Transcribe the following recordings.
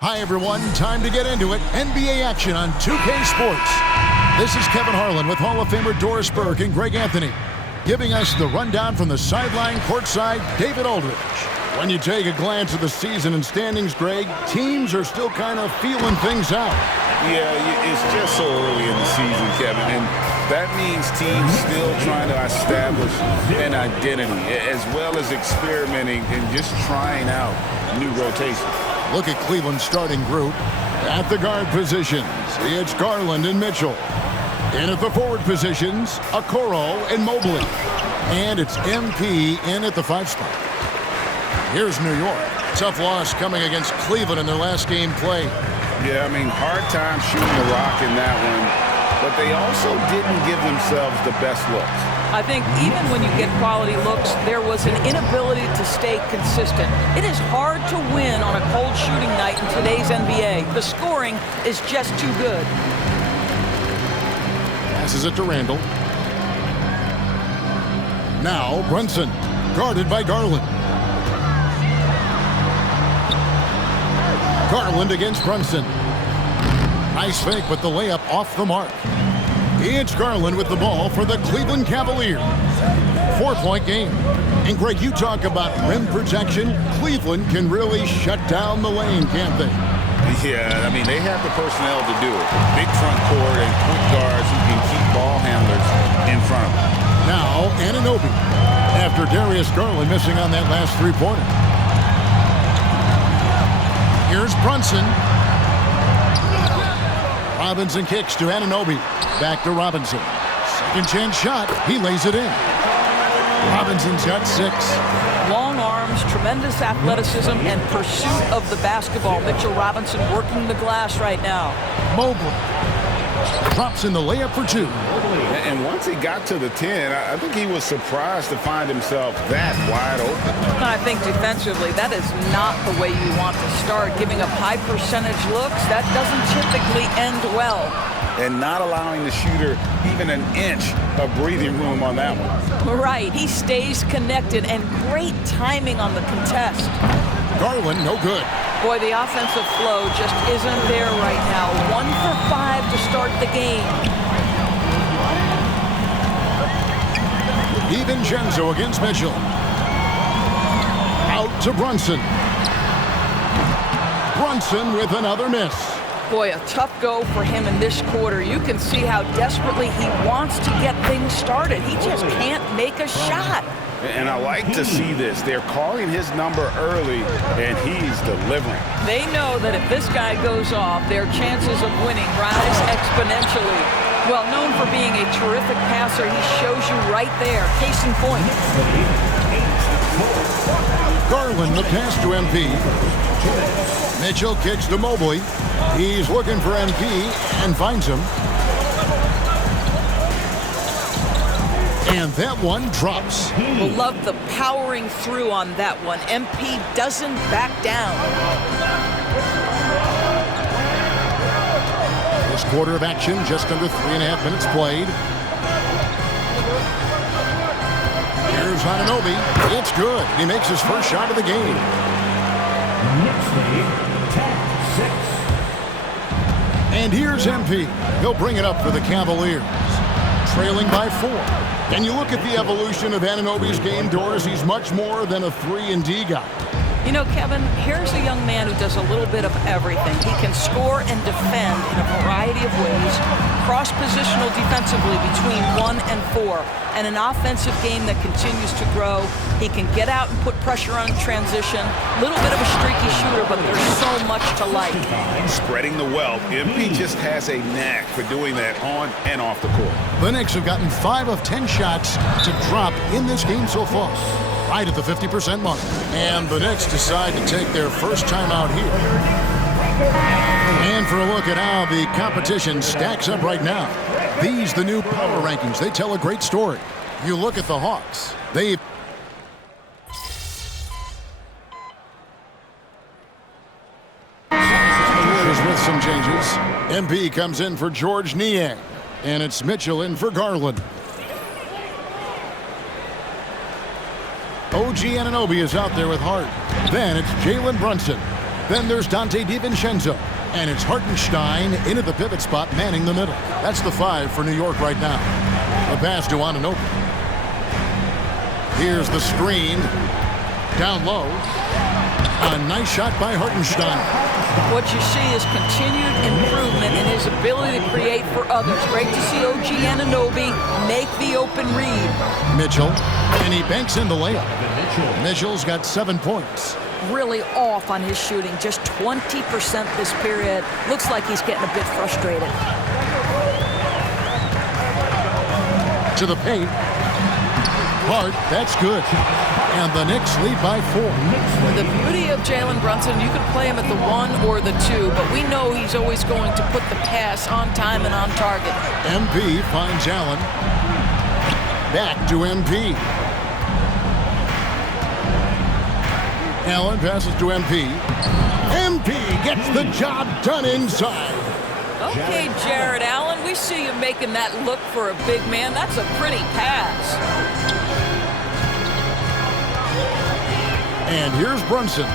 Hi, everyone. Time to get into it. NBA action on 2K Sports. This is Kevin Harlan with Hall of Famer Doris Burke and Greg Anthony, giving us the rundown from the sideline courtside, David Aldridge. When you take a glance at the season and standings, Greg, teams are still kind of feeling things out. Yeah, it's just so early in the season, Kevin, and that means teams still trying to establish an identity, as well as experimenting and just trying out new rotations. Look at Cleveland's starting group. At the guard positions, it's Garland and Mitchell. In at the forward positions, Okoro and Mobley. And it's MP in at the 5 spot. Here's New York. Tough loss coming against Cleveland in their last game played. Yeah, I mean, hard time shooting the rock in that one, but they also didn't give themselves the best looks. I think even when you get quality looks, there was an inability to stay consistent. It is hard to win on a cold shooting night in today's NBA. The scoring is just too good. Passes it to Randall. Now Brunson, guarded by Garland. Garland against Brunson. Nice fake, but the layup off the mark. It's Garland with the ball for the Cleveland Cavaliers. 4-point game. And Greg, you talk about rim protection. Cleveland can really shut down the lane, can't they? Yeah, I mean, they have the personnel to do it. Big front court and quick guards who can keep ball handlers in front of them. Now, Anunoby. After Darius Garland missing on that last three-pointer. Here's Brunson. Robinson kicks to Anunoby. Back to Robinson. Second chance shot. He lays it in. Robinson's got 6. Long arms, tremendous athleticism, and pursuit of the basketball. Mitchell Robinson working the glass right now. Mobley drops in the layup for 2. And once he got to the 10, I think he was surprised to find himself that wide open. I think defensively, that is not the way you want to start. Giving up high percentage looks, that doesn't typically end well. And not allowing the shooter even an inch of breathing room on that one. Right, he stays connected, and great timing on the contest. Garland, no good. Boy, the offensive flow just isn't there right now. 1 for 5 to start the game. DiVincenzo against Mitchell. Out to Brunson. Brunson with another miss. Boy, a tough go for him in this quarter. You can see how desperately he wants to get things started. He just can't make a shot. And I like to see this. They're calling his number early, and he's delivering. They know that if this guy goes off, their chances of winning rise exponentially. Well, known for being a terrific passer, he shows you right there. Case in point. Garland, the pass to MP. Mitchell kicks to Mobley. He's looking for MP and finds him. And that one drops. We'll love the powering through on that one. MP doesn't back down. This quarter of action, just under 3.5 minutes played. Here's Anunoby. It's good. He makes his first shot of the game. And here's MP. He'll bring it up for the Cavaliers. Trailing by 4. And you look at the evolution of Anunoby's game, Doris, he's much more than a 3-and-D guy. You know, Kevin, here's a young man who does a little bit of everything. He can score and defend in a variety of ways, cross-positional defensively between 1 and 4, and an offensive game that continues to grow. He can get out and put pressure on transition. A little bit of a streaky shooter, but there's so much to like. Spreading the wealth. MP just has a knack for doing that on and off the court. The Knicks have gotten 5 of 10 shots to drop in this game so far, right at the 50% mark. And the Knicks decide to take their first time out here. And for a look at how the competition stacks up right now. These, the new power rankings, they tell a great story. You look at the Hawks. They've with some changes. MP comes in for George Niang. And it's Mitchell in for Garland. OG Anunoby is out there with Hart. Then it's Jalen Brunson. Then there's Dante DiVincenzo. And it's Hartenstein into the pivot spot, manning the middle. That's the 5 for New York right now. The pass to Anunoby. Here's the screen. Down low. A nice shot by Hartenstein. What you see is continued improvement in his ability to create for others. Great to see OG Anunoby make the open read. Mitchell, and he banks in the layup. Mitchell's got 7 points. Really off on his shooting, just 20% this period. Looks like he's getting a bit frustrated. To the paint. Hart, that's good. And the Knicks lead by 4. The beauty of Jalen Brunson, you could play him at the 1 or the 2, but we know he's always going to put the pass on time and on target. MP finds Allen. Back to MP. Allen passes to MP. MP gets the job done inside. Okay, Jared Allen, we see you making that look for a big man. That's a pretty pass. And here's Brunson.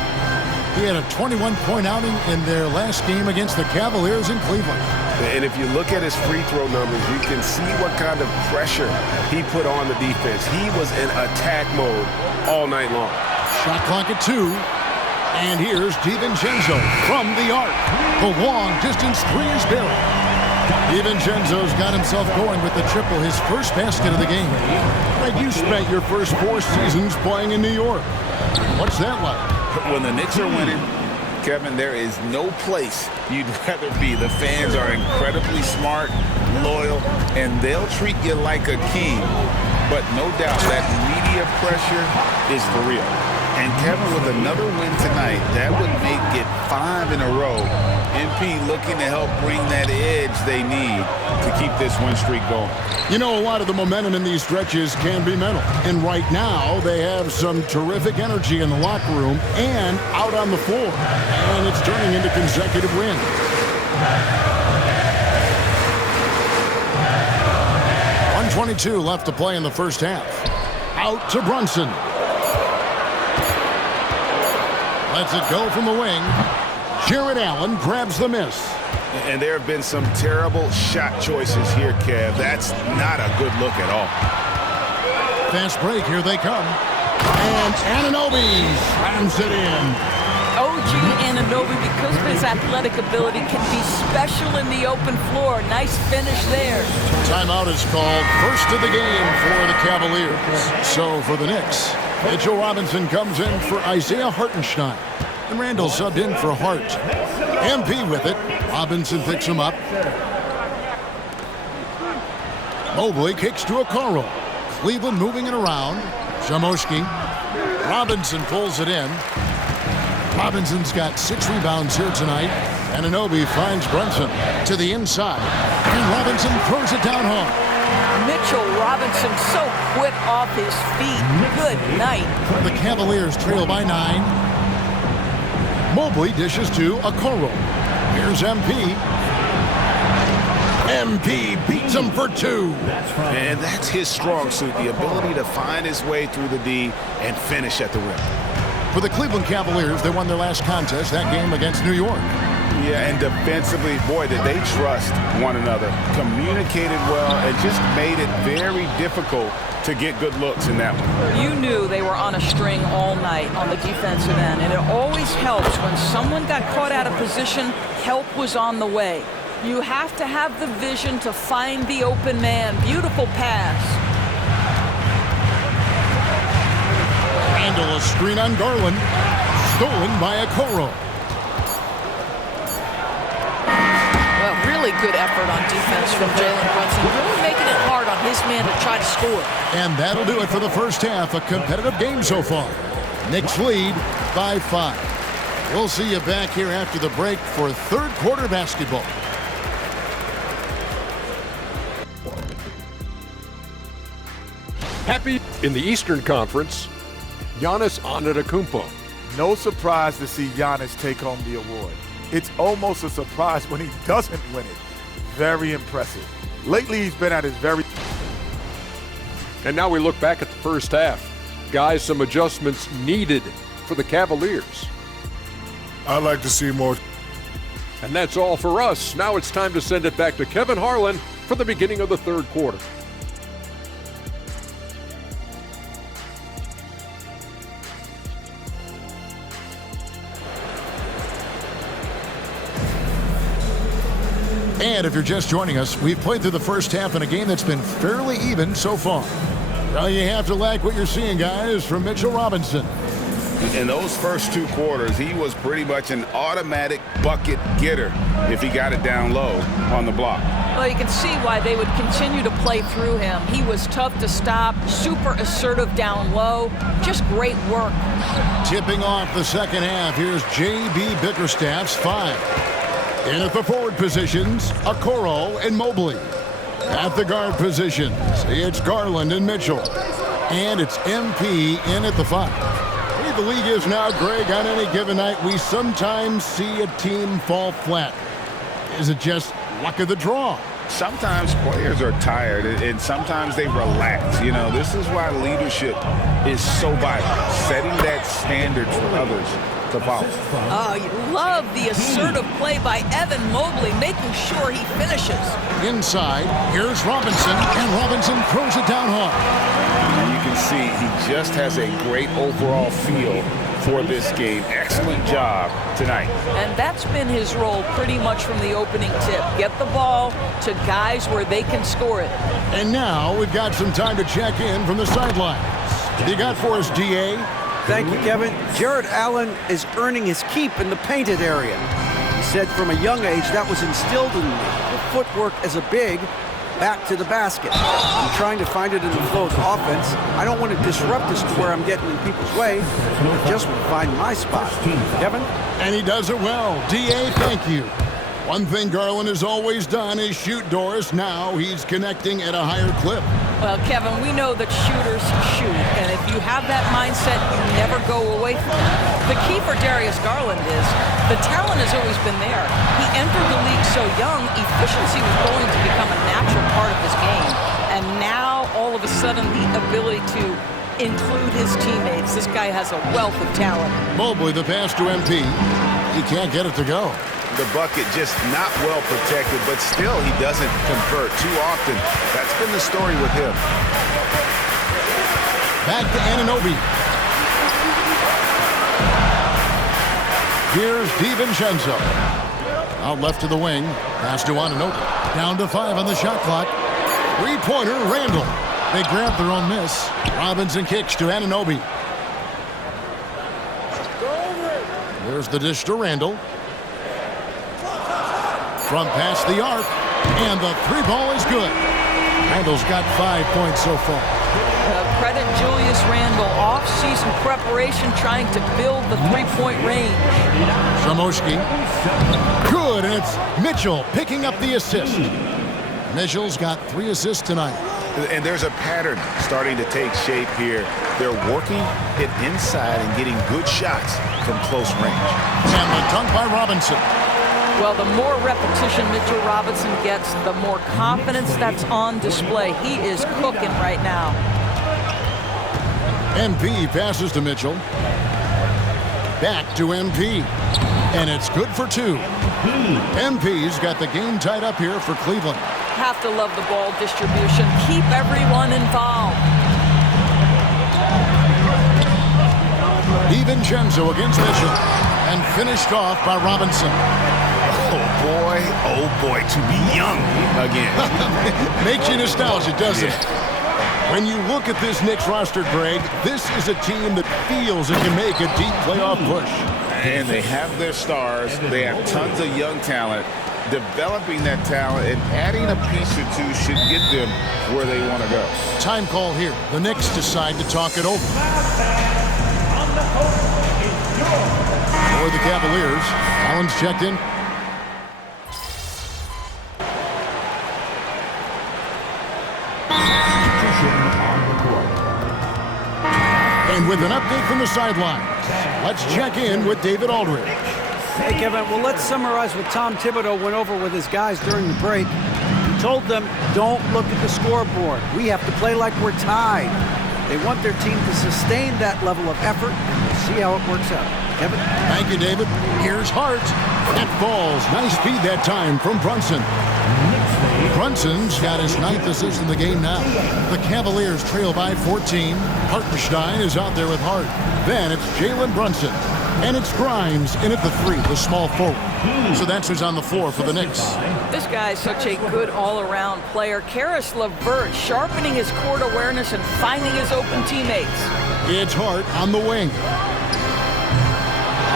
He had a 21-point outing in their last game against the Cavaliers in Cleveland. And if you look at his free throw numbers, you can see what kind of pressure he put on the defense. He was in attack mode all night long. Shot clock at 2. And here's DiVincenzo from the arc. The long distance 3 is buried. DiVincenzo's got himself going with the triple, his first basket of the game. Like you spent your first 4 seasons playing in New York. What's that like? When the Knicks are winning, Kevin, there is no place you'd rather be. The fans are incredibly smart, loyal, and they'll treat you like a king. But no doubt that media pressure is for real. And Kevin, with another win tonight, that would make it 5 in a row. MP looking to help bring that edge they need to keep this win streak going. You know, a lot of the momentum in these stretches can be mental. And right now, they have some terrific energy in the locker room and out on the floor. And it's turning into consecutive wins. .122 left to play in the first half. Out to Brunson. Lets it go from the wing. Jared Allen grabs the miss. And there have been some terrible shot choices here, Kev. That's not a good look at all. Fast break, here they come. And Anunoby slams it in. OG Anunoby, because of his athletic ability, can be special in the open floor. Nice finish there. Timeout is called. First of the game for the Cavaliers. So for the Knicks, Mitchell Robinson comes in for Isaiah Hartenstein. And Randall subbed in for Hart. MP with it. Robinson picks him up. Mobley kicks to Okoro. Cleveland moving it around. Zamoski. Robinson pulls it in. Robinson's got 6 rebounds here tonight. Anunoby finds Brunson to the inside. And Robinson throws it down home. Mitchell Robinson so quick off his feet. Good night. The Cavaliers trail by 9. Mobley dishes to Okoro. Here's MP. MP beats him for 2. And that's his strong suit, the ability to find his way through the D and finish at the rim. For the Cleveland Cavaliers, they won their last contest, that game against New York. Yeah, and defensively, boy, did they trust one another. Communicated well and just made it very difficult to get good looks in that one. You knew they were on a string all night on the defensive end, and it always helps when someone got caught out of position, help was on the way. You have to have the vision to find the open man. Beautiful pass. Randall, a screen on Garland. Stolen by Okoro. Well, really good effort on defense from Jalen Brunson. Really making it hard on his man to try to score. And that'll do it for the first half. A competitive game so far. Knicks lead by 5. We'll see you back here after the break for third quarter basketball. Happy in the Eastern Conference, Giannis Antetokounmpo. No surprise to see Giannis take home the award. It's almost a surprise when he doesn't win it. Very impressive. Lately, he's been at his very... And now we look back at the first half. Guys, some adjustments needed for the Cavaliers. I'd like to see more. And that's all for us. Now it's time to send it back to Kevin Harlan for the beginning of the third quarter. And if you're just joining us, we've played through the first half in a game that's been fairly even so far. Well, you have to like what you're seeing, guys, from Mitchell Robinson. In those first 2 quarters, he was pretty much an automatic bucket getter if he got it down low on the block. Well, you can see why they would continue to play through him. He was tough to stop, super assertive down low, just great work. Tipping off the second half, here's J.B. Bickerstaff's 5. In at the forward positions, Okoro and Mobley. At the guard positions, it's Garland and Mitchell. And it's MP in at the 5. The league is now, Greg, on any given night, we sometimes see a team fall flat. Is it just luck of the draw? Sometimes players are tired, and sometimes they relax. You know, this is why leadership is so vital, setting that standard for others to follow. Oh, you love the assertive play by Evan Mobley, making sure he finishes. Inside, here's Robinson, and Robinson throws it down hard. You can see he just has a great overall feel for this game. Excellent job tonight. And that's been his role pretty much from the opening tip. Get the ball to guys where they can score it. And now we've got some time to check in from the sidelines. What do you got for us, DA? Thank you, Kevin. Jared Allen is earning his keep in the painted area. He said from a young age that was instilled in me. The footwork as a big, back to the basket. I'm trying to find it in the flow of offense. I don't want to disrupt this to where I'm getting in people's way. I just want to find my spot. Kevin? And he does it well. DA, thank you. One thing Garland has always done is shoot doors. Now he's connecting at a higher clip. Well, Kevin, we know that shooters shoot, and if you have that mindset, you never go away from it. The key for Darius Garland is the talent has always been there. He entered the league so young, efficiency was going to become a natural part of his game. And now, all of a sudden, the ability to include his teammates. This guy has a wealth of talent. Mobley, the pass to MP. He can't get it to go. The bucket just not well protected, but still he doesn't convert too often. That's been the story with him. Back to Anunoby. Here's DiVincenzo. Out left to the wing. Pass to Anunoby. Down to 5 on the shot clock. Three-pointer, Randall. They grab their own miss. Robinson kicks to Anunoby. There's the dish to Randall. From past the arc, and the 3-ball is good. Randall's got 5 points so far. Credit Julius Randle, off-season preparation trying to build the three-point range. Samoski. Good, and it's Mitchell picking up the assist. Mitchell's got 3 assists tonight. And there's a pattern starting to take shape here. They're working it inside and getting good shots from close range. And the dunk by Robinson. Well, the more repetition Mitchell Robinson gets, the more confidence that's on display. He is cooking right now. MP passes to Mitchell. Back to MP. And it's good for 2. MP's got the game tied up here for Cleveland. Have to love the ball distribution. Keep everyone involved. DiVincenzo against Mitchell. And finished off by Robinson. Oh boy, to be young again. Makes you nostalgic, doesn't it? When you look at this Knicks roster, Greg, this is a team that feels it can make a deep playoff push. And they have their stars. They have tons of young talent. Developing that talent and adding a piece or two should get them where they want to go. Time call here. The Knicks decide to talk it over. For the Cavaliers, Allen's checked in. And with an update from the sidelines, let's check in with David Aldridge. Hey, Kevin, well, let's summarize what Tom Thibodeau went over with his guys during the break. He told them, don't look at the scoreboard. We have to play like we're tied. They want their team to sustain that level of effort, and we'll see how it works out. Kevin? Thank you, David. Here's Hart. That falls. Nice speed that time from Brunson. Brunson's got his 9th assist in the game now. The Cavaliers trail by 14. Hartenstein is out there with Hart. Then it's Jalen Brunson. And it's Grimes in at the 3, the small forward. So that's who's on the floor for the Knicks. This guy is such a good all-around player. Karis LeVert sharpening his court awareness and finding his open teammates. It's Hart on the wing.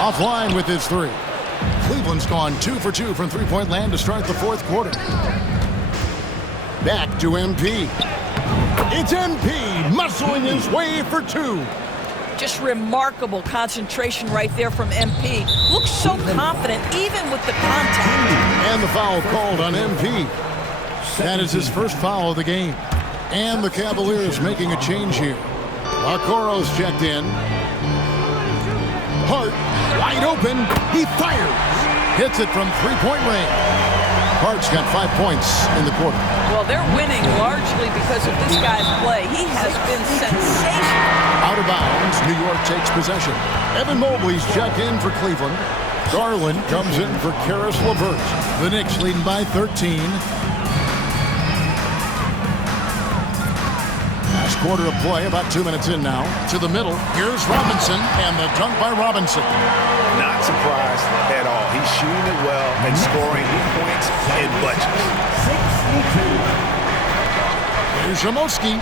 Offline with his 3. Cleveland's gone 2 for 2 from three-point land to start the 4th quarter. Back to MP. It's MP muscling his way for 2. Just remarkable concentration right there from MP. Looks so confident even with the contact. And the foul called on MP. That is his first foul of the game. And the Cavaliers making a change here. Okoro's checked in. Hart, wide open. He fires. Hits it from three-point range. Hart's got 5 points in the quarter. Well, they're winning largely because of this guy's play. He has been sensational. Out of bounds, New York takes possession. Evan Mobley's checked in for Cleveland. Garland comes in for Karis LeVert. The Knicks leading by 13. Last quarter of play, about 2 minutes in now. To the middle, here's Robinson, and the dunk by Robinson. Not surprised at all. He's shooting it well and scoring points in bunches. Here's Shamoski.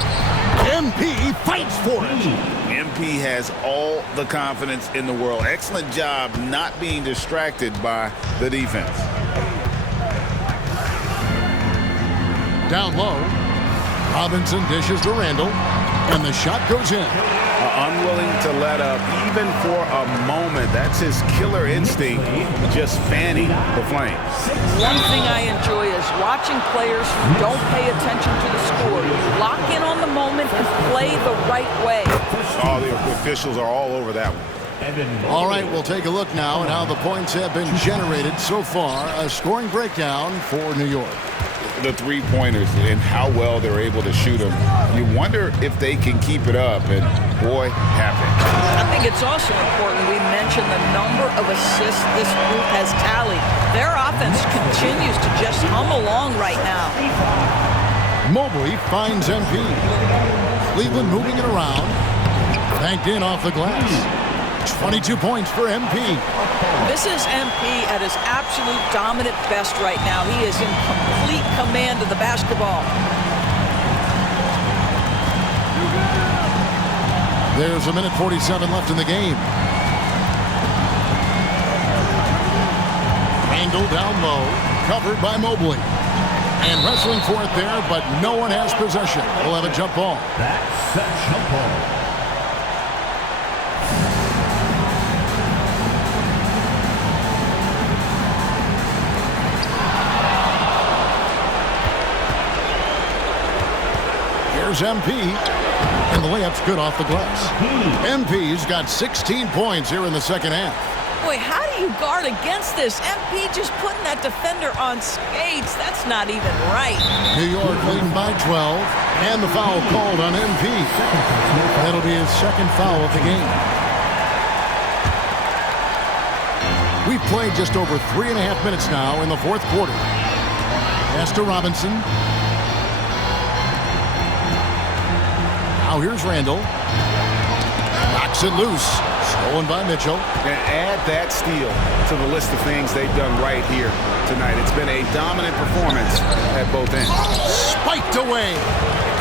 MP fights for it. MP has all the confidence in the world. Excellent job not being distracted by the defense. Down low. Robinson dishes to Randall, and the shot goes in. Unwilling to let up even for a moment. That's his killer instinct, just fanning the flames. One thing I enjoy is watching players who don't pay attention to the score. Lock in on the moment and play the right way. All the officials are all over that one. All right, we'll take a look now at how the points have been generated so far. A scoring breakdown for New York. The three-pointers and how well they're able to shoot them. You wonder if they can keep it up, and boy, have they. I think it's also important we mention the number of assists this group has tallied. Their offense continues to just hum along right now. Mobley finds MP. Cleveland moving it around. Banked in off the glass. 22 points for MP. This is MP at his absolute dominant best right now. He is in complete command of the basketball. There's a minute 47 left in the game. Randall down low, covered by Mobley. And wrestling for it there, but no one has possession. We'll have a jump ball. That's a jump ball. Here's MP, and the layup's good off the glass. MP's got 16 points here in the second half. Boy, how do you guard against this? MP just putting that defender on skates. That's not even right. New York leading by 12, and the foul called on MP. That'll be his second foul of the game. We've played just over 3.5 minutes now in the fourth quarter. Pass to Robinson. Now here's Randall. Knocks it loose. Stolen by Mitchell. And add that steal to the list of things they've done right here tonight. It's been a dominant performance at both ends. Spiked away.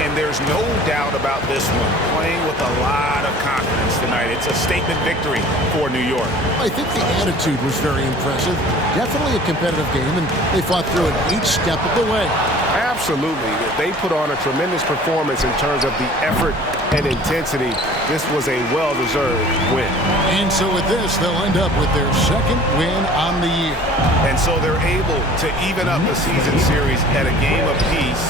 And there's no doubt about this one. Playing with a lot of confidence tonight. It's a statement victory for New York. I think the attitude was very impressive. Definitely a competitive game, and they fought through it each step of the way. Absolutely. They put on a tremendous performance in terms of the effort and intensity. This was a well-deserved win. And so with this, they'll end up with their second win on the year. And so they're able to even up the season series at a game apiece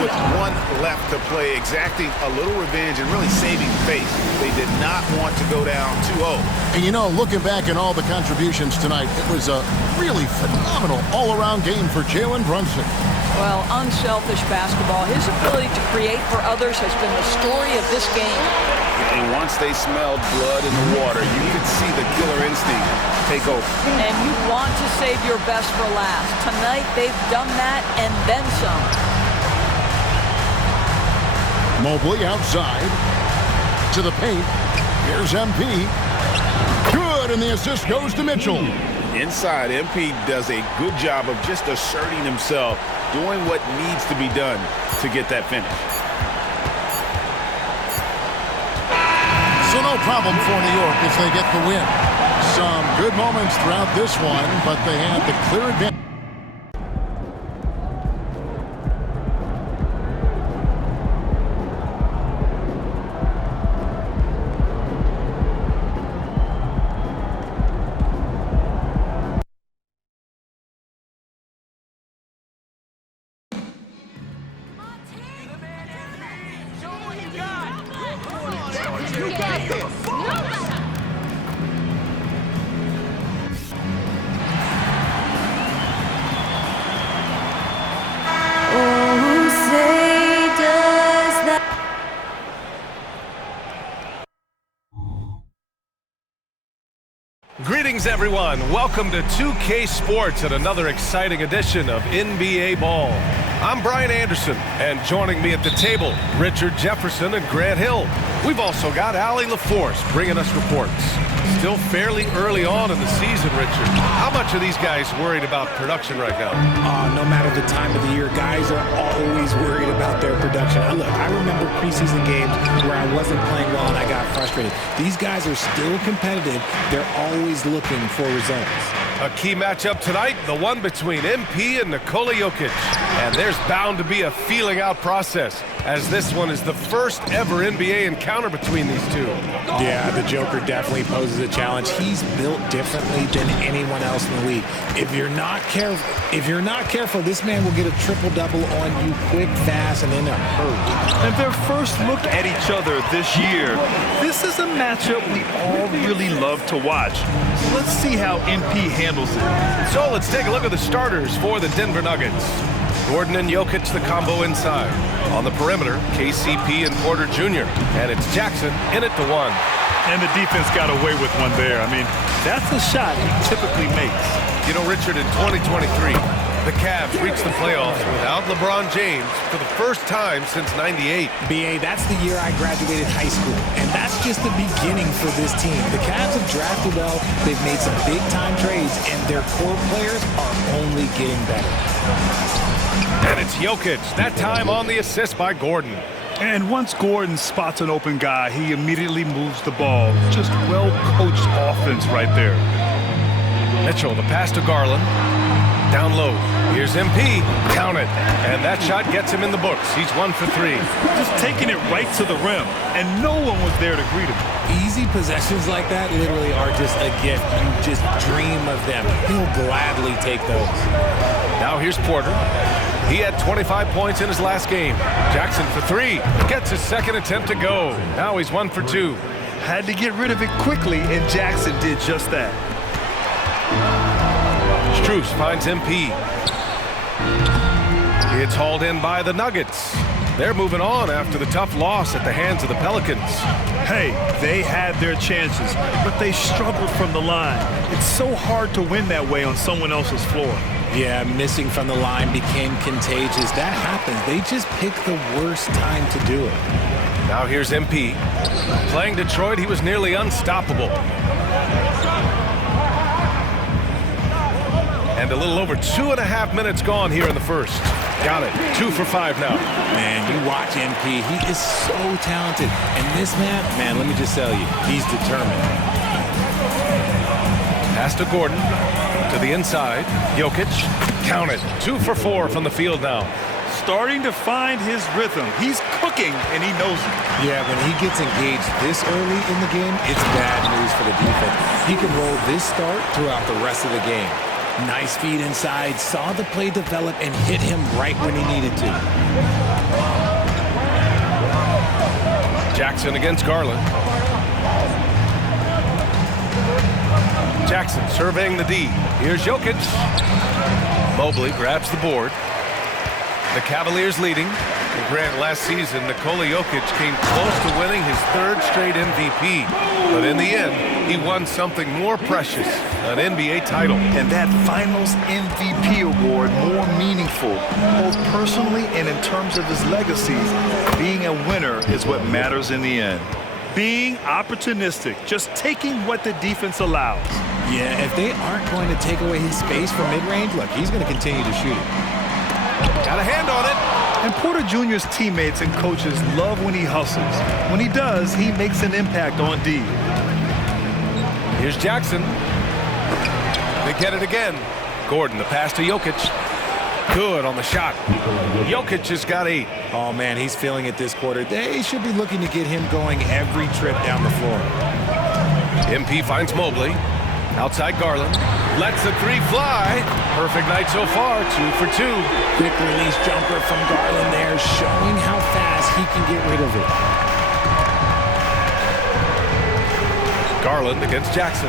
with one left to play, exacting a little revenge and really saving face. They did not want to go down 2-0. And you know, looking back at all the contributions tonight, it was a really phenomenal all-around game for Jalen Brunson. Well, unselfish basketball. His ability to create for others has been the story of this game. And once they smelled blood in the water, you could see the killer instinct take over. And you want to save your best for last. Tonight, they've done that and then some. Mobley outside to the paint. Here's MP. Good, and the assist goes to Mitchell. Inside, MP does a good job of just asserting himself, doing what needs to be done to get that finish. So no problem for New York as they get the win. Some good moments throughout this one, but they had the clear advantage. Greetings, everyone. Welcome to 2K Sports and another exciting edition of NBA Ball. I'm Brian Anderson, and joining me at the table, Richard Jefferson and Grant Hill. We've also got Allie LaForce bringing us reports. Still fairly early on in the season, Richard. How much are these guys worried about production right now? No matter the time of the year, guys are always worried about their production. Look, I remember preseason games where I wasn't playing well and I got frustrated. These guys are still competitive. They're always looking for results. A key matchup tonight, the one between MP and Nikola Jokic. And there's bound to be a feeling out process, as this one is the first ever NBA encounter between these two. Yeah, the Joker definitely poses a challenge. He's built differently than anyone else in the league. If you're not careful, this man will get a triple-double on you quick, fast, and in a hurry. And their first look at each other this year, this is a matchup we all really love to watch. So let's see how MP handles it. So let's take a look at the starters for the Denver Nuggets. Gordon and Jokic, the combo inside. On the perimeter, KCP and Porter Jr. And it's Jackson in at the one. And the defense got away with one there. I mean, that's a shot he typically makes. You know, Richard, in 2023, the Cavs reached the playoffs without LeBron James for the first time since '98. BA, that's the year I graduated high school, and that's just the beginning for this team. The Cavs have drafted well, they've made some big-time trades, and their core players are only getting better. And it's Jokic, that time on the assist by Gordon. And once Gordon spots an open guy, he immediately moves the ball. Just well-coached offense right there. Mitchell, the pass to Garland. Down low. Here's MP. Count it. And that shot gets him in the books. He's 1 for 3. Just taking it right to the rim, and no one was there to greet him. Easy possessions like that literally are just a gift. You just dream of them. He'll gladly take those. Now here's Porter. He had 25 points in his last game. Jackson for 3. Gets his second attempt to go. Now he's 1 for 2. Had to get rid of it quickly, and Jackson did just that. Strus finds MP. It's hauled in by the Nuggets. They're moving on after the tough loss at the hands of the Pelicans. Hey, they had their chances, but they struggled from the line. It's so hard to win that way on someone else's floor. Yeah, missing from the line became contagious. That happens. They just picked the worst time to do it. Now here's MP. Playing Detroit, he was nearly unstoppable. And a little over 2.5 minutes gone here in the first. Got it. 2 for 5 now. Man, you watch MP. He is so talented. And this man, let me just tell you, he's determined. Pass to Gordon. To the inside. Jokic. Count it. 2 for 4 from the field now. Starting to find his rhythm. He's cooking, and he knows it. Yeah, when he gets engaged this early in the game, it's bad news for the defense. He can roll this start throughout the rest of the game. Nice feed inside, saw the play develop, and hit him right when he needed to. Jackson against Garland. Jackson surveying the D. Here's Jokic. Mobley grabs the board. The Cavaliers leading. And Grant, last season, Nikola Jokic came close to winning his third straight MVP. But in the end, he won something more precious, an NBA title. And that Finals MVP award more meaningful, both personally and in terms of his legacies. Being a winner is what matters in the end. Being opportunistic, just taking what the defense allows. Yeah, if they aren't going to take away his space from mid-range, look, he's going to continue to shoot it. Got a hand on it. And Porter Jr.'s teammates and coaches love when he hustles. When he does, he makes an impact on D. Here's Jackson. They get it again. Gordon, the pass to Jokic. Good on the shot. Jokic has got 8. Oh, man, he's feeling it this quarter. They should be looking to get him going every trip down the floor. MP finds Mobley. Outside Garland. Lets the 3 fly. Perfect night so far. 2 for 2. Quick release jumper from Garland there, showing how fast he can get rid of it. Garland against Jackson.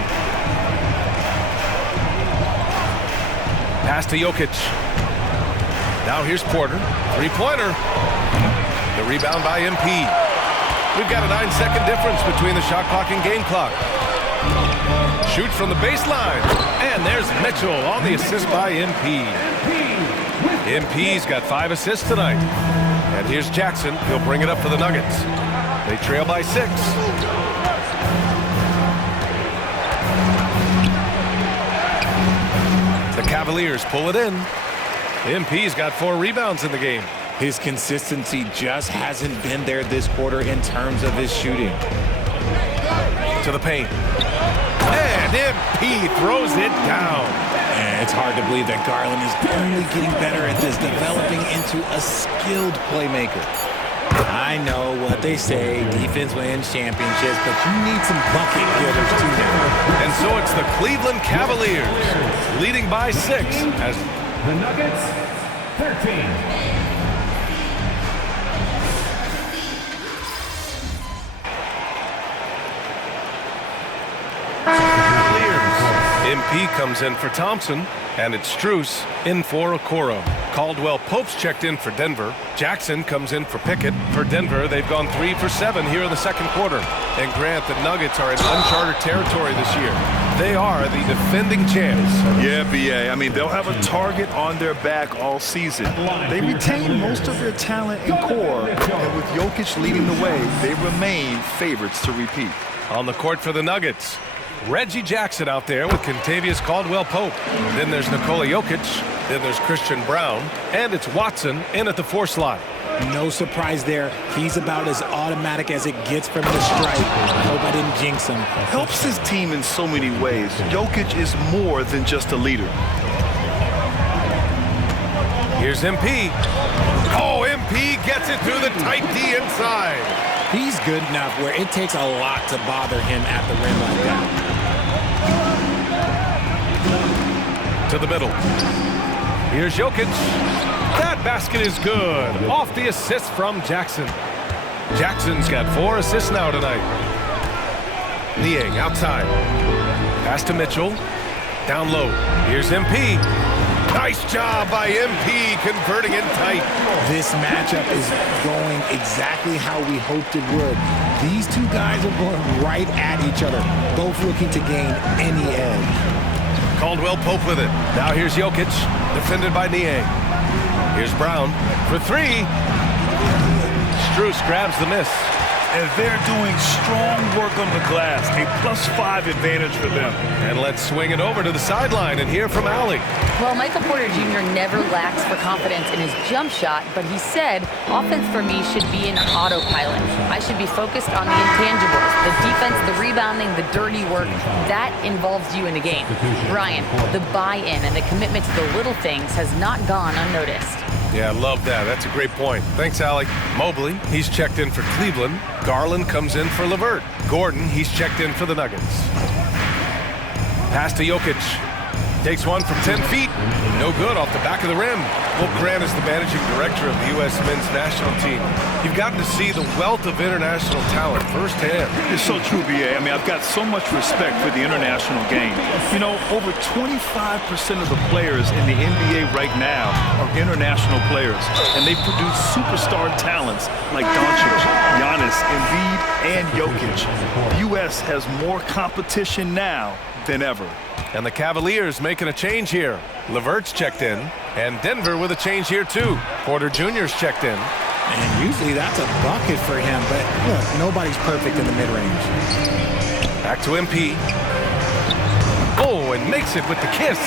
Pass to Jokic. Now here's Porter. 3-pointer. The rebound by MP. We've got a 9-second difference between the shot clock and game clock. Shoots from the baseline. And there's Mitchell on the assist by MP. MP's got 5 assists tonight. And here's Jackson. He'll bring it up for the Nuggets. They trail by 6. The Cavaliers pull it in. MP's got 4 rebounds in the game. His consistency just hasn't been there this quarter in terms of his shooting. To the paint. And MP throws it down. And it's hard to believe that Garland is only getting better at this, developing into a skilled playmaker. I know what they say, defense wins championships, but you need some bucket getters too now. And so it's the Cleveland Cavaliers leading by 6 as the Nuggets 13. MP comes in for Thompson, and it's Strus in for Okoro. Caldwell-Pope's checked in for Denver. Jackson comes in for Pickett. For Denver, they've gone 3 for 7 here in the second quarter. And Grant, the Nuggets are in uncharted territory this year. They are the defending champs. Yeah, BA. I mean, they'll have a target on their back all season. They retain most of their talent and core, and with Jokic leading the way, they remain favorites to repeat. On the court for the Nuggets, Reggie Jackson out there with Kentavious Caldwell-Pope. Then there's Nikola Jokic. Then there's Christian Brown. And it's Watson in at the 4 slot. No surprise there. He's about as automatic as it gets from the stripe. I hope I didn't jinx him. Helps his team in so many ways. Jokic is more than just a leader. Here's MP. Oh, MP gets it through the tight D inside. He's good enough where it takes a lot to bother him at the rim like that. To the middle. Here's Jokic. That basket is good. Off the assist from Jackson. Jackson's got 4 assists now tonight. Niang outside. Pass to Mitchell. Down low. Here's MP. Nice job by MP converting in tight. This matchup is going exactly how we hoped it would. These two guys are going right at each other, both looking to gain any edge. Caldwell-Pope with it. Now here's Jokic, defended by Niang. Here's Brown for 3. Strus grabs the miss. And they're doing strong work on the glass. A +5 advantage for them. And let's swing it over to the sideline and hear from Allie. Well, Michael Porter Jr. never lacks for confidence in his jump shot, but he said, offense for me should be an autopilot. I should be focused on the intangibles, the defense, the rebounding, the dirty work. That involves you in the game. Brian, the buy-in and the commitment to the little things has not gone unnoticed. Yeah, I love that. That's a great point. Thanks, Allie. Mobley, he's checked in for Cleveland. Garland comes in for LeVert. Gordon, he's checked in for the Nuggets. Pass to Jokic. Takes one from 10 feet. No good off the back of the rim. Well, Grant is the managing director of the U.S. men's national team. You've gotten to see the wealth of international talent firsthand. It's so true, B.A. I mean, I've got so much respect for the international game. You know, over 25% of the players in the NBA right now are international players, and they produce superstar talents like Doncic, Giannis, Embiid, and Jokic. The U.S. has more competition now than ever. And the Cavaliers making a change here. LeVert's checked in, and Denver with a change here too. Porter Jr.'s checked in. And usually that's a bucket for him, but look, nobody's perfect in the mid-range. Back to MP. Oh, and makes it with the kiss.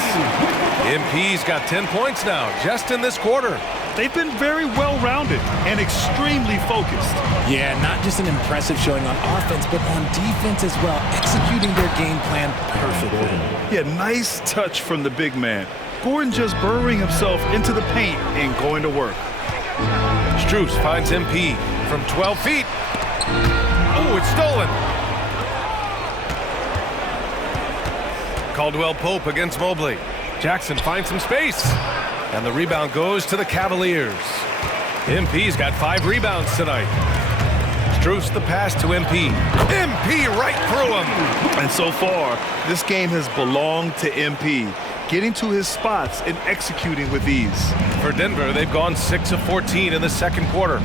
MP's got 10 points now, just in this quarter. They've been very well-rounded and extremely focused. Yeah, not just an impressive showing on offense, but on defense as well, executing their game plan perfectly. Yeah, nice touch from the big man. Gordon just burrowing himself into the paint and going to work. Strus finds MP from 12 feet. Oh, it's stolen. Caldwell Pope against Mobley. Jackson finds some space. And the rebound goes to the Cavaliers. MP's got 5 rebounds tonight. Strus the pass to MP. MP right through him. And so far, this game has belonged to MP, getting to his spots and executing with ease. For Denver, they've gone 6 of 14 in the second quarter.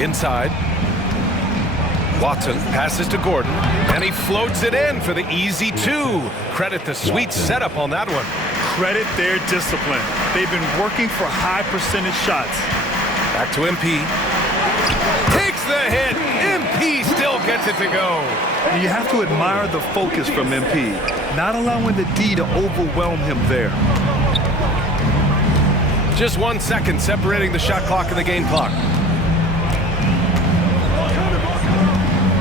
Inside. Watson passes to Gordon, and he floats it in for the easy 2. Credit the sweet setup on that one. Credit their discipline. They've been working for high percentage shots. Back to MP. Takes the hit. MP still gets it to go. And you have to admire the focus from MP, not allowing the D to overwhelm him there. Just 1 second separating the shot clock and the game clock.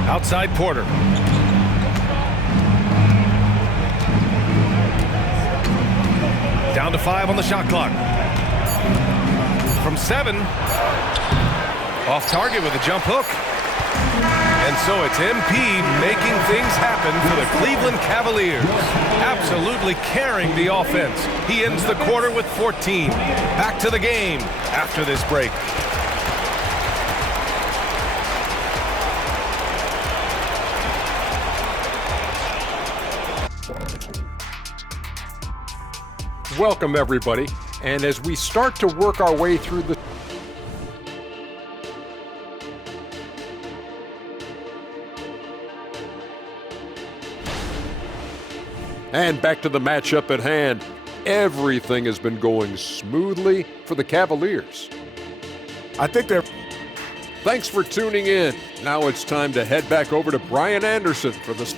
Outside Porter. Down to 5 on the shot clock. From 7. Off target with a jump hook. And so it's MP making things happen for the Cleveland Cavaliers. Absolutely carrying the offense. He ends the quarter with 14. Back to the game after this break. Welcome, everybody. And as we start to work our way through the and back to the matchup at hand, everything has been going smoothly for the Cavaliers. I think they're... Thanks for tuning in. Now it's time to head back over to Brian Anderson for the...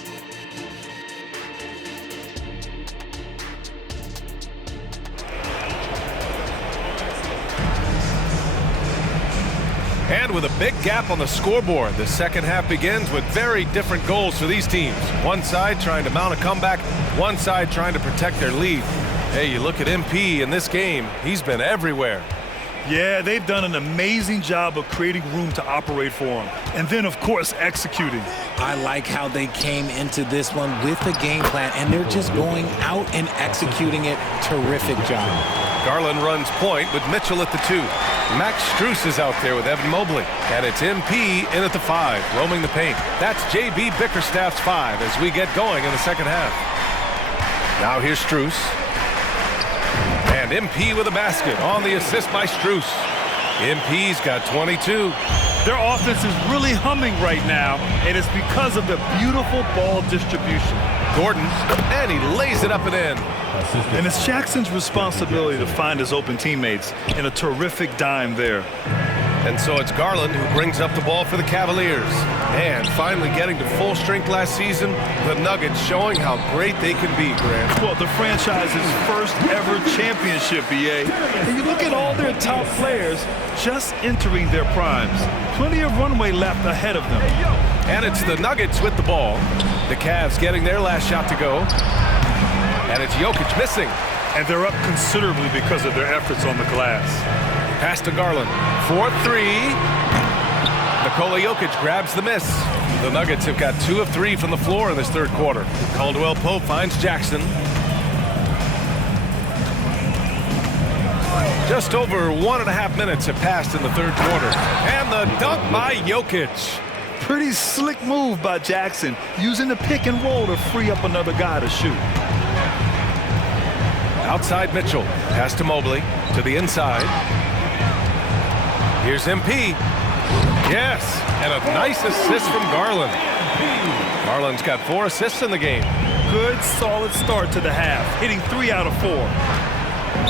And with a big gap on the scoreboard, the second half begins with very different goals for these teams. One side trying to mount a comeback, one side trying to protect their lead. Hey, you look at MP in this game, he's been everywhere. Yeah, they've done an amazing job of creating room to operate for him. And then, of course, executing. I like how they came into this one with a game plan, and they're just going out and executing it. Terrific job. Garland runs point with Mitchell at the 2. Max Strus is out there with Evan Mobley. And it's MP in at the 5, roaming the paint. That's J.B. Bickerstaff's 5 as we get going in the second half. Now here's Strus. And MP with a basket on the assist by Strus. MP's got 22. Their offense is really humming right now, and it's because of the beautiful ball distribution. Gordon, and he lays it up and in. And it's Jackson's responsibility to find his open teammates, and a terrific dime there. And so it's Garland who brings up the ball for the Cavaliers. And finally getting to full strength last season, the Nuggets showing how great they can be, Grant. Well, the franchise's first ever championship, BA. And you look at all their top players just entering their primes. Plenty of runway left ahead of them. And it's the Nuggets with the ball. The Cavs getting their last shot to go. And it's Jokic missing. And they're up considerably because of their efforts on the glass. Pass to Garland. 4-3. Nikola Jokic grabs the miss. The Nuggets have got 2 of 3 from the floor in this third quarter. Caldwell Pope finds Jackson. Just over 1.5 minutes have passed in the third quarter. And the dunk by Jokic. Pretty slick move by Jackson, using the pick and roll to free up another guy to shoot. Outside Mitchell. Pass to Mobley. To the inside. Here's MP. Yes, and a nice assist from Garland. Garland's got 4 assists in the game. Good, solid start to the half, hitting 3 out of 4.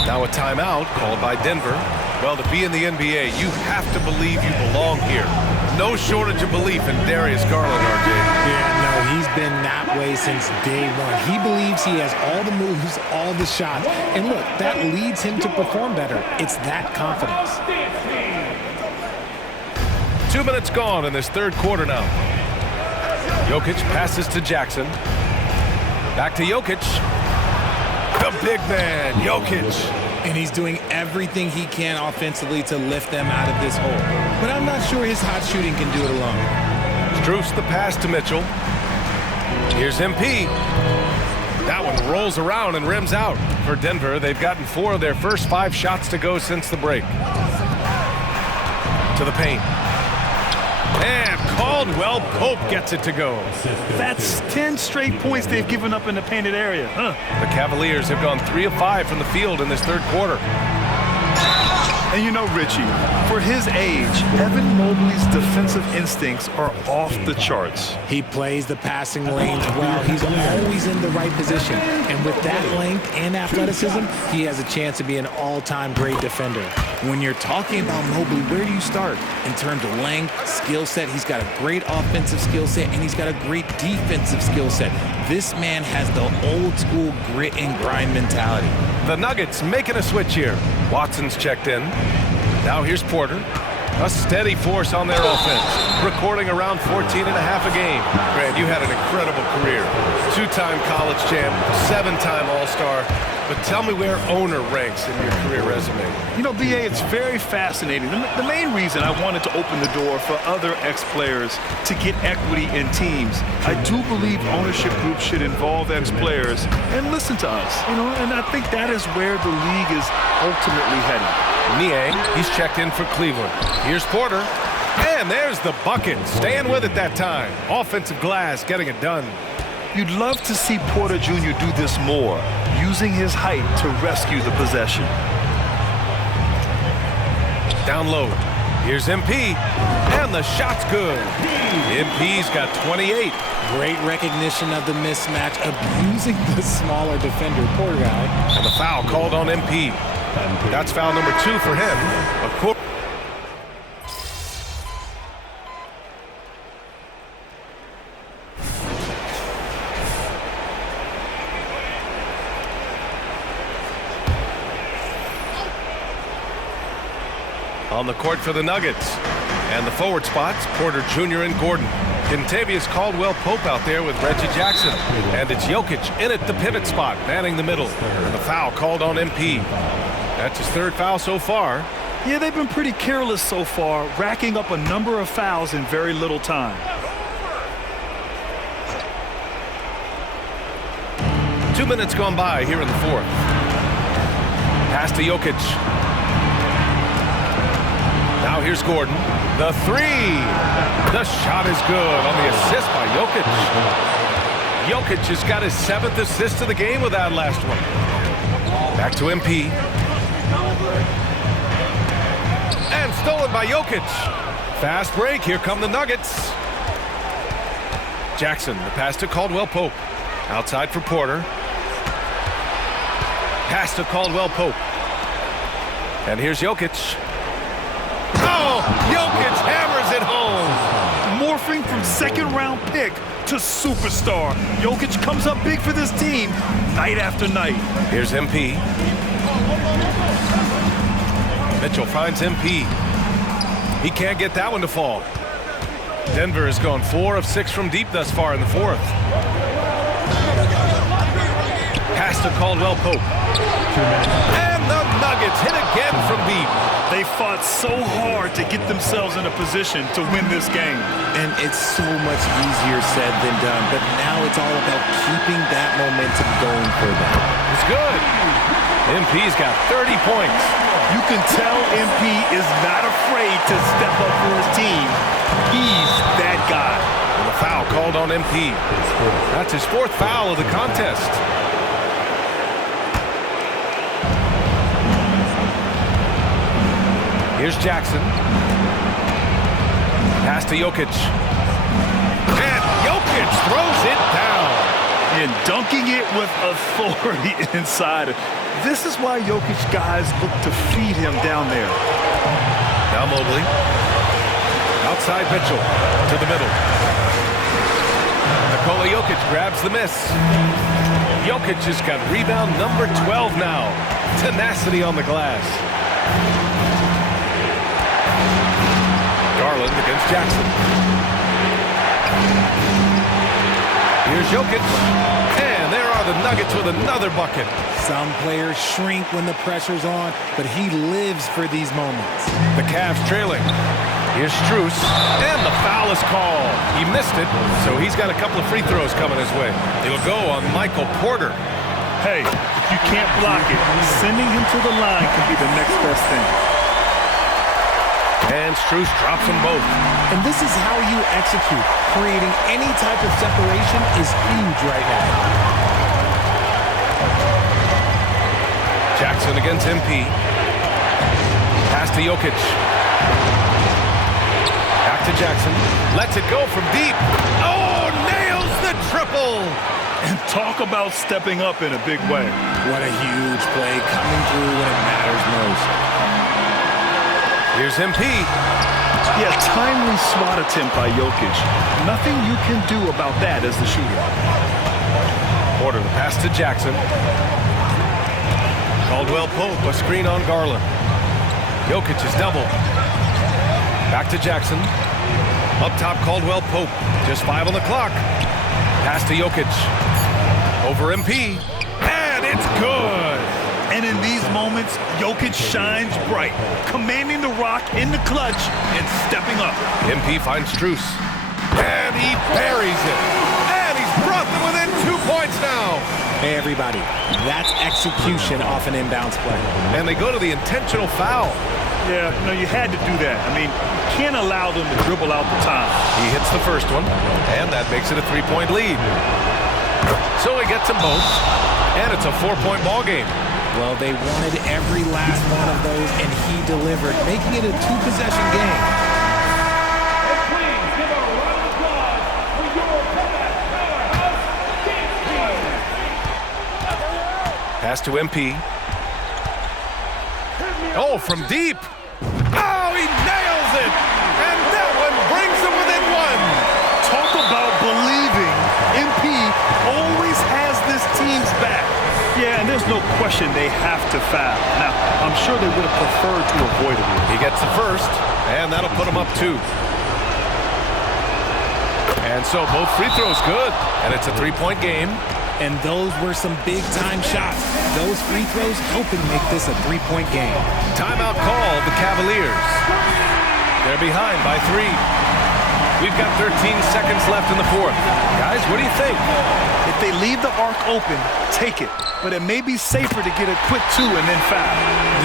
Now a timeout called by Denver. Well, to be in the NBA, you have to believe you belong here. No shortage of belief in Darius Garland, RJ. Yeah, no, he's been that way since day one. He believes he has all the moves, all the shots. And look, that leads him to perform better. It's that confidence. 2 minutes gone in this third quarter now. Jokic passes to Jackson. Back to Jokic. The big man, Jokic. And he's doing everything he can offensively to lift them out of this hole. But I'm not sure his hot shooting can do it alone. Strus the pass to Mitchell. Here's MP. That one rolls around and rims out. For Denver, they've gotten 4 of their first 5 shots to go since the break. To the paint. And Caldwell Pope gets it to go. That's 10 straight points they've given up in the painted area. The Cavaliers have gone 3 of 5 from the field in this third quarter. And you know, Richie, for his age, Evan Mobley's defensive instincts are off the charts. He plays the passing lanes well. He's always in the right position. And with that length and athleticism, he has a chance to be an all-time great defender. When you're talking about Mobley, where do you start? In terms of length, skill set, he's got a great offensive skill set, and he's got a great defensive skill set. This man has the old-school grit and grind mentality. The Nuggets making a switch here. Watson's checked in. Now here's Porter. A steady force on their offense, recording around 14.5 a game. Grant, you had an incredible career. 2-time college champ, 7-time All-Star. But tell me where owner ranks in your career resume. You know, B.A., it's very fascinating. The main reason I wanted to open the door for other ex-players to get equity in teams, I do believe ownership groups should involve ex-players and listen to us. You know, and I think that is where the league is ultimately headed. Niang, he's checked in for Cleveland. Here's Porter. And there's the bucket. Staying with it that time. Offensive glass, getting it done. You'd love to see Porter Jr. do this more, using his height to rescue the possession. Down low. Here's MP. And the shot's good. MP's got 28. Great recognition of the mismatch, abusing the smaller defender, poor guy. And the foul called on MP. That's foul number 2 for him. On the court for the Nuggets. And the forward spots, Porter Jr. and Gordon. Kentavious Caldwell Pope out there with Reggie Jackson. And it's Jokic in at the pivot spot, manning the middle. And the foul called on MP. That's his 3rd foul so far. Yeah, they've been pretty careless so far, racking up a number of fouls in very little time. Two minutes gone by here in the 4th. Pass to Jokic. Now here's Gordon. The 3. The shot is good on the assist by Jokic. Jokic has got his 7th assist of the game with that last one. Back to MP. And stolen by Jokic. Fast break. Here come the Nuggets. Jackson, the pass to Caldwell Pope. Outside for Porter. Pass to Caldwell Pope. And here's Jokic. Oh, Jokic hammers it home. Morphing from 2nd-round pick to superstar. Jokic comes up big for this team night after night. Here's MP. Mitchell finds MP. He can't get that one to fall. Denver has gone 4 of 6 from deep thus far in the 4th. Pass to Caldwell Pope. And the Nuggets It's hit again from deep. They fought so hard to get themselves in a position to win this game. And it's so much easier said than done, but now it's all about keeping that momentum going for them. It's good. MP's got 30 points. You can tell MP is not afraid to step up for his team. He's that guy. And the foul called on MP. That's his 4th foul of the contest. Here's Jackson. Pass to Jokic. And Jokic throws it down. And dunking it with authority inside. This is why Jokic guys look to feed him down there. Now Mobley. Outside Mitchell to the middle. Nikola Jokic grabs the miss. Jokic has got rebound number 12 now. Tenacity on the glass. Garland against Jackson. Here's Jokic. And there are the Nuggets with another bucket. Some players shrink when the pressure's on, but he lives for these moments. The Cavs trailing. Here's Strus. And the foul is called. He missed it, so he's got a couple of free throws coming his way. It'll go on Michael Porter. Hey, if you can't block it, sending him to the line can be the next best thing. And Strus drops them both. And this is how you execute. Creating any type of separation is huge right now. Jackson against MP. Pass to Jokic. Back to Jackson. Lets it go from deep. Oh, nails the triple. And talk about stepping up in a big way. What a huge play coming through when it matters most. Here's MP. Yeah, timely swat attempt by Jokic. Nothing you can do about that as the shooter. Porter the pass to Jackson. Caldwell Pope, a screen on Garland. Jokic is double. Back to Jackson. Up top, Caldwell Pope. Just 5 on the clock. Pass to Jokic. Over MP. And it's good. And in these moments, Jokic shines bright, commanding the rock in the clutch and stepping up. MP finds Strus. And he buries it. And he's brought them within 2 points now. Hey, everybody, that's execution off an inbounds play. And they go to the intentional foul. Yeah, no, you had to do that. I mean, you can't allow them to dribble out the time. He hits the first one, and that makes it a 3-point lead. So he gets them both, and it's a 4-point ball game. Well, they wanted every last one of those, and he delivered, making it a 2-possession game. Please give a round of applause for your comeback powerhouse, Pass to MP. Oh, from deep. Oh, he nails it. And that one brings them within 1. Talk about believing. MP always has this team's back. Yeah, and there's no question they have to foul. Now, I'm sure they would have preferred to avoid it. He gets the first, and that'll put him up 2. And so both free throws good, and it's a 3-point game. And those were some big-time shots. Those free throws helping make this a 3-point game. Timeout called the Cavaliers. They're behind by 3. We've got 13 seconds left in the 4th. Guys, what do you think? If they leave the arc open, take it. But it may be safer to get a quick 2 and then foul.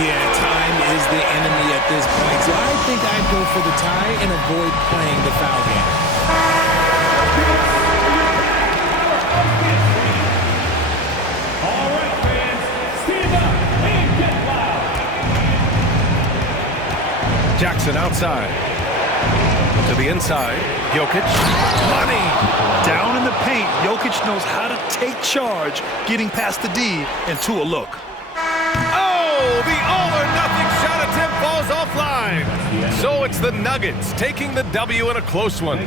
Yeah, time is the enemy at this point. So I think I'd go for the tie and avoid playing the foul game. Jackson outside. To the inside. Jokic. Money. Down in the paint, Jokic knows how to take charge, getting past the D and to a look. Oh, the all-or-nothing shot attempt falls offline. So it's the Nuggets taking the W in a close one.